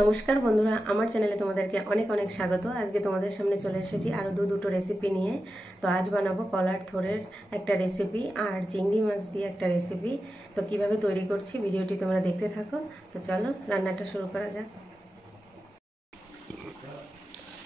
নমস্কার বন্ধুরা, আমার চ্যানেলে তোমাদেরকে অনেক অনেক স্বাগত। আজকে তোমাদের সামনে চলে এসেছি আরও দুটো রেসিপি নিয়ে। তো আজ বানাবো কলার থোড়ের একটা রেসিপি আর চিংড়ি মাছ দিয়ে একটা রেসিপি। তো কিভাবে তৈরি করছি ভিডিওটি তোমরা দেখতে থাকো। তো চলো রান্নাটা শুরু করা যাক।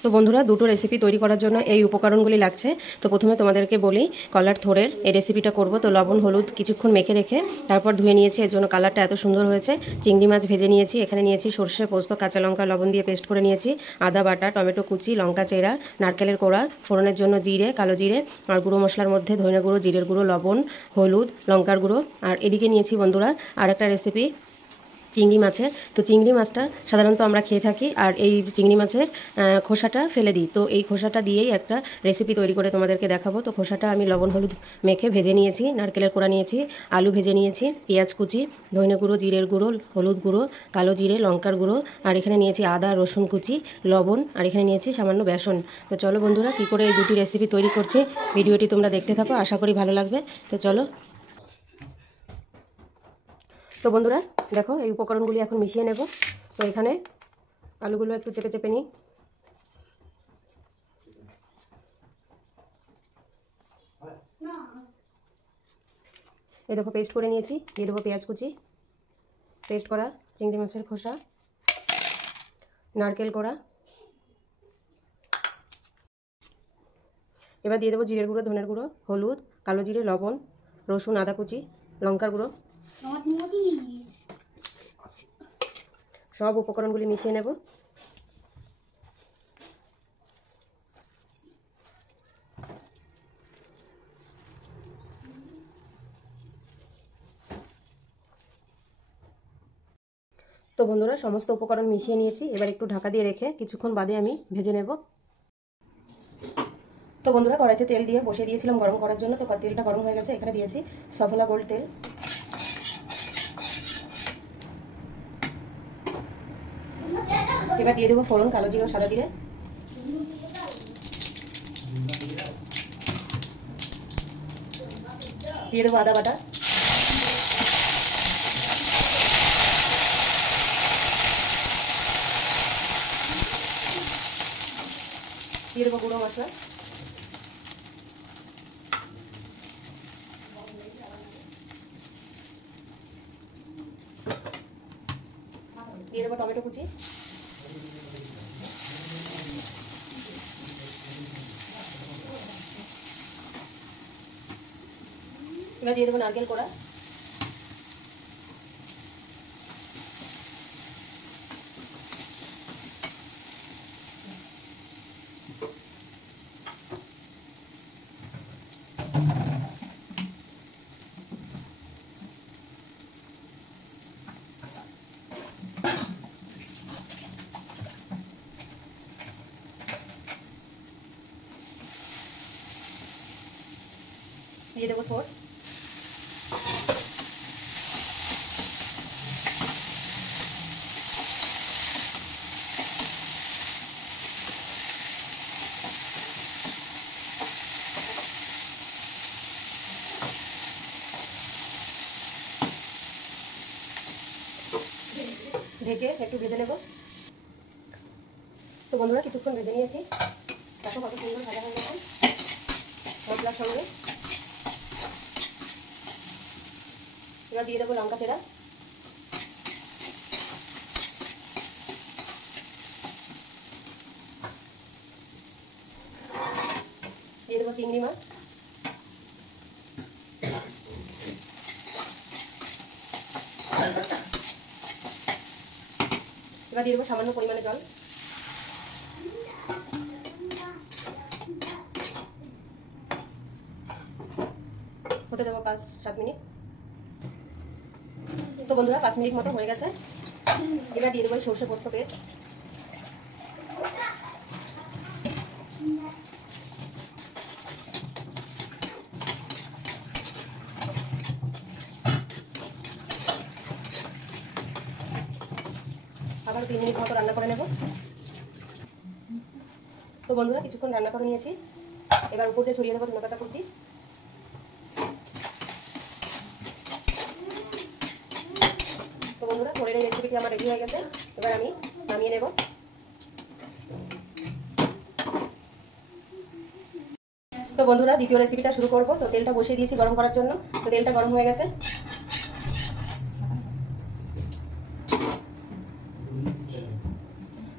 তো বন্ধুরা, দুটো রেসিপি তৈরি করার জন্য এই উপকরণগুলি লাগছে। তো প্রথমে তোমাদেরকে বলি, কলার থোড়ের এই রেসিপিটা করব। তো লবণ হলুদ কিছুক্ষণ মেখে রেখে তারপর ধুয়ে নিয়েছি, এর জন্য কালারটা এত সুন্দর হয়েছে। চিংড়ি মাছ ভেজে নিয়েছি, এখানে নিয়েছি সর্ষে পোস্ত কাঁচা লঙ্কা লবণ দিয়ে পেস্ট করে নিয়েছি, আদা বাটা, টমেটো কুচি, লঙ্কা চেরা, নারকেলের কোড়া, ফোড়নের জন্য জিরে, কালো জিরে, আর গুঁড়ো মশলার মধ্যে ধনে গুঁড়ো, জিরের গুঁড়ো, লবণ, হলুদ, লঙ্কার গুঁড়ো। আর এদিকে নিয়েছি বন্ধুরা আর একটা রেসিপি চিংড়ি মাছের। তো চিংড়ি মাছটা সাধারণত আমরা খেয়ে থাকি, আর এই চিংড়ি মাছের খোসাটা ফেলে দিই। তো এই খোসাটা দিয়েই একটা রেসিপি তৈরি করে তোমাদেরকে দেখাবো। তো খোসাটা আমি লবণ হলুদ মেখে ভেজে নিয়েছি, নারকেলের কোড়া নিয়েছি, আলু ভেজে নিয়েছি, পেঁয়াজ কুচি, ধনে গুঁড়ো, জিরের গুঁড়ো, হলুদ গুঁড়ো, কালো জিরে, লঙ্কার গুঁড়ো, আর এখানে নিয়েছি আদা রসুন কুচি, লবণ, আর এখানে নিয়েছি সামান্য বেসন। তো চলো বন্ধুরা, কী করে এই দুটি রেসিপি তৈরি করছি ভিডিওটি তোমরা দেখতে থাকো, আশা করি ভালো লাগবে। তো চলো। তো বন্ধুরা দেখো, এই উপকরণগুলি এখন মিশিয়ে নেব। তো এখানে আলুগুলো একটু চেপে চেপে নিই। এই দেখো পেস্ট করে নিয়েছি, দিয়ে দেবো পেঁয়াজ কুচি, পেস্ট করা চিংড়ি মাছের খোসা, নারকেল কোড়া, এবার দিয়ে দেবো জিরের গুঁড়ো, ধনের গুঁড়ো, হলুদ, কালো জিরে, লবণ, রসুন, আদা কুচি, লঙ্কার গুঁড়ো। সব উপকরণগুলি মিশিয়ে নেব। তো বন্ধুরা, সমস্ত উপকরণ মিশিয়ে নিয়েছি, এবার একটু ঢাকা দিয়ে রেখে কিছুক্ষণ বাদে আমি ভেজে নেব। তো বন্ধুরা, কড়াইতে তেল দিয়ে বসিয়ে দিয়েছিলাম গরম করার জন্য। তো তেলটা গরম হয়ে গেছে, এখানে দিয়েছি সফলা গোল্ড তেল। এবার দিয়ে দেবো ফোড়ন, কালো জিরে ও সাদা জিরে, দিয়ে দেবো আদা বাটা, দিয়ে দেবো গুঁড়ো মশলা, দিয়ে দেবো টমেটো কুচি, এবার দিয়ে দেবো নারকেল কোড়া, দিয়ে দেবো থোড়, ঢেকে একটু ভেজে নেব। তো বন্ধুরা, কিছুক্ষণ ভেজে নিয়েছি, দেখো কত সুন্দর ভাজা হয়ে গেছে মশলার সঙ্গে। এবার দিয়ে দেবো লঙ্কা চেরা, দিয়ে দেবো চিংড়ি মাছ, এবার দিয়ে দেবো সামান্য পরিমাণে জল, হতে দেবো 5-7 মিনিট। তো বন্ধুরা, 5 মিনিট মতো হয়ে গেছে। এবার দিয়ে দেবো সর্ষে পোস্ত পেস্ট, আবার 3 মিনিট মতো রান্না করে নেব। তো বন্ধুরা, কিছুক্ষণ রান্না করে নিয়েছি, এবার উপর দিয়ে ছড়িয়ে দেবো ধনেপাতা কুচি। তো বন্ধুরা, থোড়ের এই রেসিপিটি আমার রেডি হয়ে গেছে। এবার আমি নামিয়ে নেব। তো বন্ধুরা দ্বিতীয় রেসিপিটা শুরু করব। তো তেলটা বসিয়ে দিয়েছি গরম করার জন্য। তো তেলটা গরম হয়ে গেছে।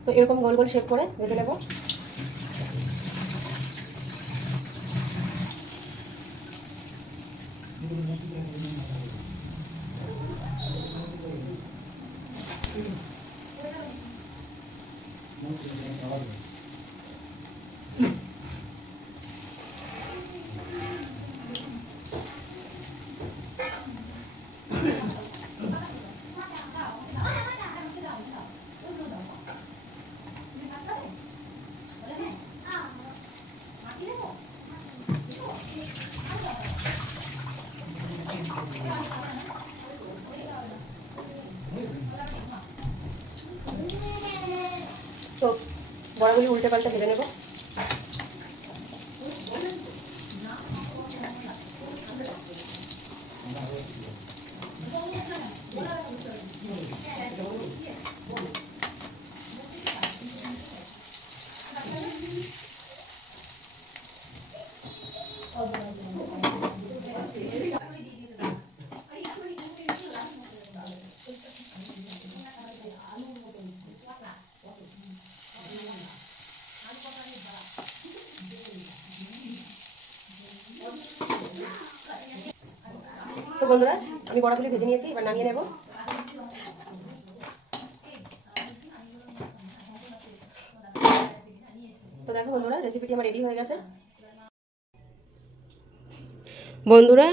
তো এরকম গোল গোল শেপ করে ভেজে নেব। তো বড়াগুলি উল্টে পাল্টে ভেজে নেব। তো বন্ধুরা আমি বড়াগুলি ভেজে নিয়েছি, এবার নামিয়ে নেব। তো দেখো বন্ধুরা রেসিপিটি আমার রেডি হয়ে গেছে। বন্ধুরা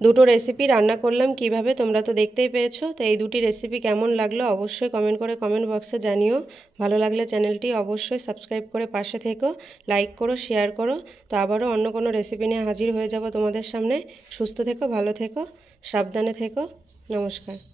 দুটো রেসিপি রান্না করলাম কিভাবে, তোমরা তো দেখতেই পেয়েছো। তো এই দুটি রেসিপি কেমন লাগলো অবশ্যই কমেন্ট করে কমেন্ট বক্সে জানিও। ভালো লাগলে চ্যানেলটি অবশ্যই সাবস্ক্রাইব করে পাশে থেকো, লাইক করো, শেয়ার করো। তো আবারও অন্য কোনো রেসিপি নিয়ে হাজির হয়ে যাব তোমাদের সামনে। সুস্থ থেকো, ভালো থেকো, সাবধানে থেকো। নমস্কার।